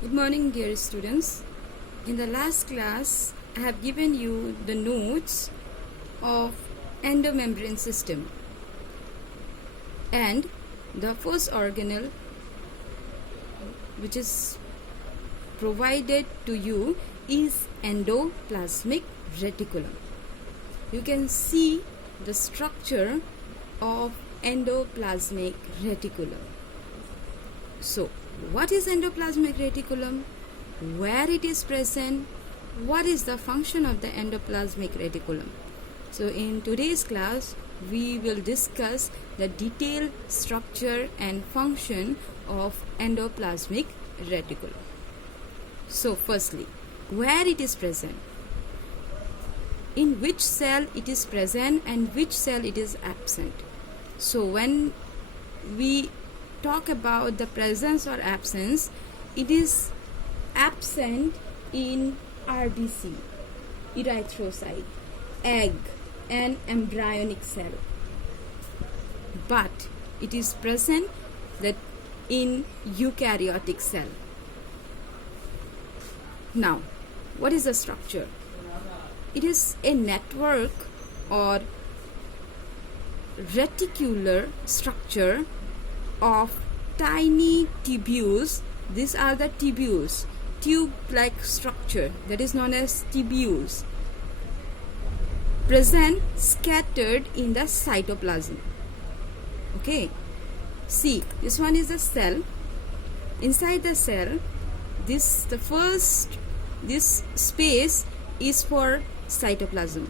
Good morning, dear students. In the last class, I have given you the notes of endomembrane system, and the first organelle which is provided to you is endoplasmic reticulum. You can see the structure of endoplasmic reticulum. So, what is endoplasmic reticulum? Where it is present? What is the function of the endoplasmic reticulum? So, in today's class, we will discuss the detailed structure and function of endoplasmic reticulum. So, firstly, where it is present? In which cell it is present and which cell it is absent? So, when we talk about the presence or absence, it is absent in RBC, erythrocyte, egg and embryonic cell, but it is present that in eukaryotic cell. Now, what is the structure? It is a network or reticular structure of tiny tubules. These are the tubules, tube-like structure, that is known as tubules, present scattered in the cytoplasm. Okay, see, this one is the cell. Inside the cell, this space is for cytoplasm.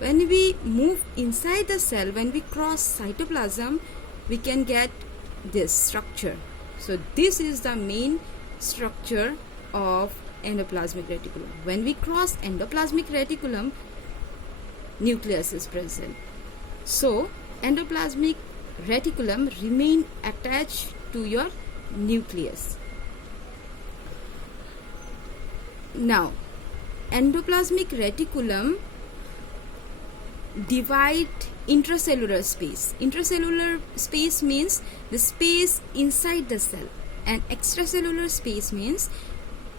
When we move inside the cell, when we cross cytoplasm, we can get this structure. So this is the main structure of endoplasmic reticulum. When we cross endoplasmic reticulum, nucleus is present. So endoplasmic reticulum remain attached to your nucleus. Now, endoplasmic reticulum divide intracellular space. Intracellular space means the space inside the cell, and extracellular space means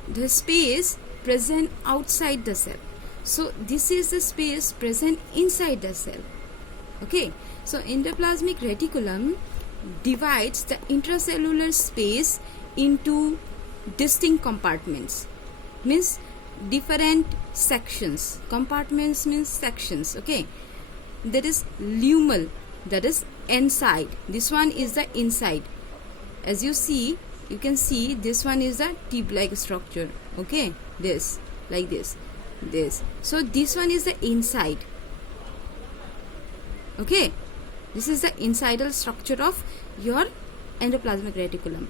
the space present outside the cell. So this is the space present inside the cell. Okay, so endoplasmic reticulum divides the intracellular space into distinct compartments, means different sections. Compartments means sections. Okay, that is lumen, that is inside. This one is the inside. As you see, you can see this one is a tube-like structure. Okay, this, like this. So this one is the inside. Okay, this is the insidal structure of your endoplasmic reticulum.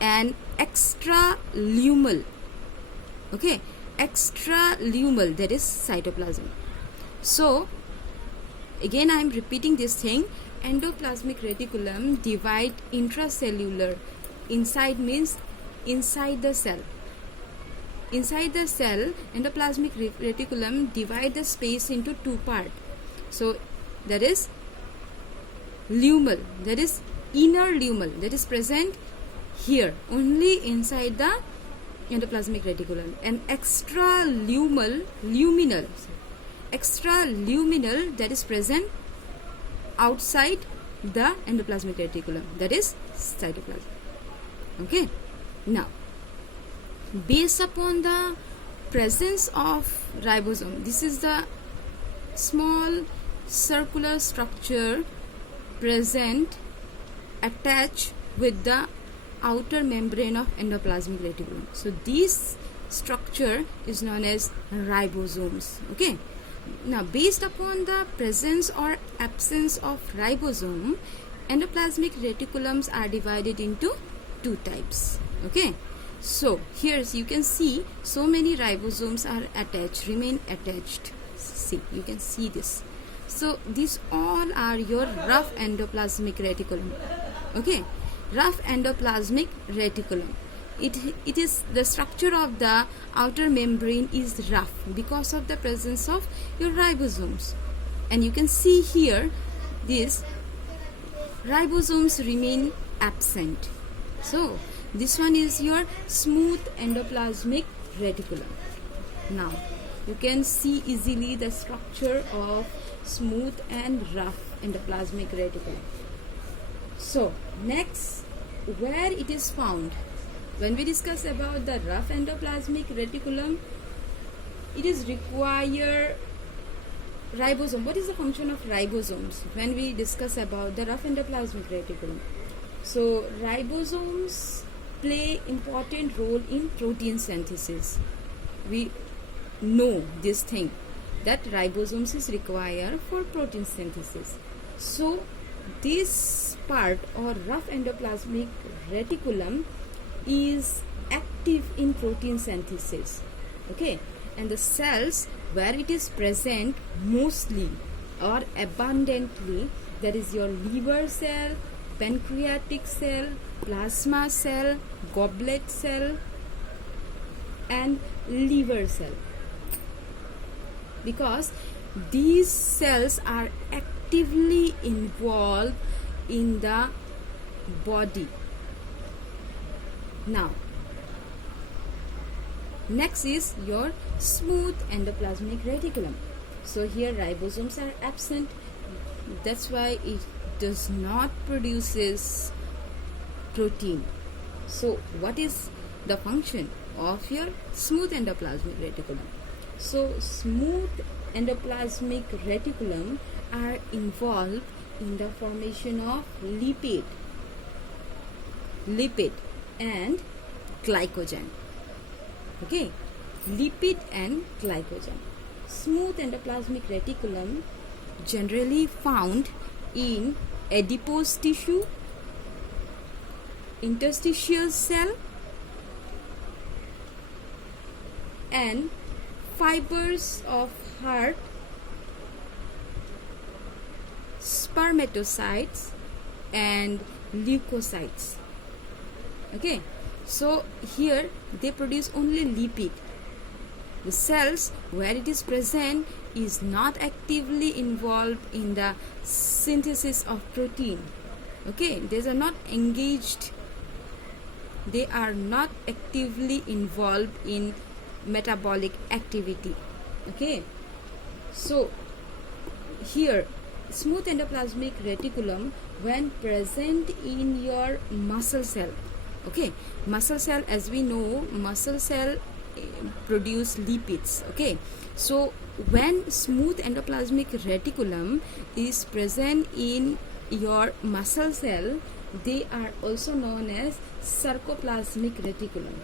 And extraluminal. Okay, extraluminal, that is cytoplasm. So again I am repeating this thing. Endoplasmic reticulum divide intracellular. Inside means inside the cell. Inside the cell, endoplasmic reticulum divide the space into two parts. So that is lumen, that is inner lumen, that is present here only inside the endoplasmic reticulum, and extraluminal, that is present outside the endoplasmic reticulum, that is cytoplasm. Okay, now based upon the presence of ribosome, this is the small circular structure present attached with the outer membrane of endoplasmic reticulum. So this structure is known as ribosomes. Okay, now based upon the presence or absence of ribosome, endoplasmic reticulums are divided into two types. Okay, so here you can see so many ribosomes are attached, remain attached. See, you can see this. So these all are your rough endoplasmic reticulum. Okay, rough endoplasmic reticulum. It is the structure of the outer membrane is rough because of the presence of your ribosomes. And you can see here these ribosomes remain absent. So This one is your smooth endoplasmic reticulum. Now you can see easily the structure of smooth and rough endoplasmic reticulum. So next, where it is found? When we discuss about the rough endoplasmic reticulum, it is require ribosome. What is the function of ribosomes when we discuss about the rough endoplasmic reticulum? So ribosomes play important role in protein synthesis. We know this thing that ribosomes is required for protein synthesis. So this part or rough endoplasmic reticulum is active in protein synthesis. Okay, and the cells where it is present mostly or abundantly, that is your liver cell, pancreatic cell, plasma cell, goblet cell and liver cell, because these cells are actively involved in the body. Now next is your smooth endoplasmic reticulum. So here ribosomes are absent, that's why it does not produces protein. So what is the function of your smooth endoplasmic reticulum? So smooth endoplasmic reticulum are involved in the formation of lipid and glycogen. Okay, lipid and glycogen. Smooth endoplasmic reticulum generally found in adipose tissue, interstitial cell and fibers of heart, spermatocytes and leukocytes. Okay, so here they produce only lipid. The cells where it is present is not actively involved in the synthesis of protein. Okay, they are not engaged, they are not actively involved in metabolic activity. Okay, so here smooth endoplasmic reticulum when present in your muscle cell. Okay, muscle cell, as we know, muscle cell produce lipids. Okay, so when smooth endoplasmic reticulum is present in your muscle cell, they are also known as sarcoplasmic reticulum.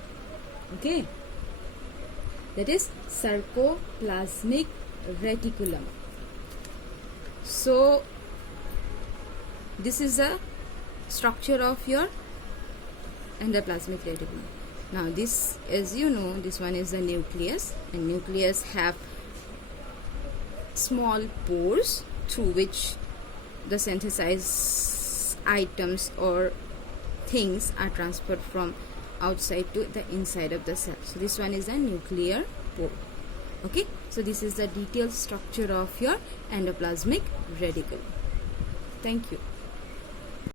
Okay, that is sarcoplasmic reticulum. So this is the structure of your endoplasmic reticulum. Now this, as you know, this one is the nucleus, and nucleus have small pores through which the synthesized items or things are transferred from outside to the inside of the cell. So this one is a nuclear pore. Okay, so this is the detailed structure of your endoplasmic reticulum. Thank you.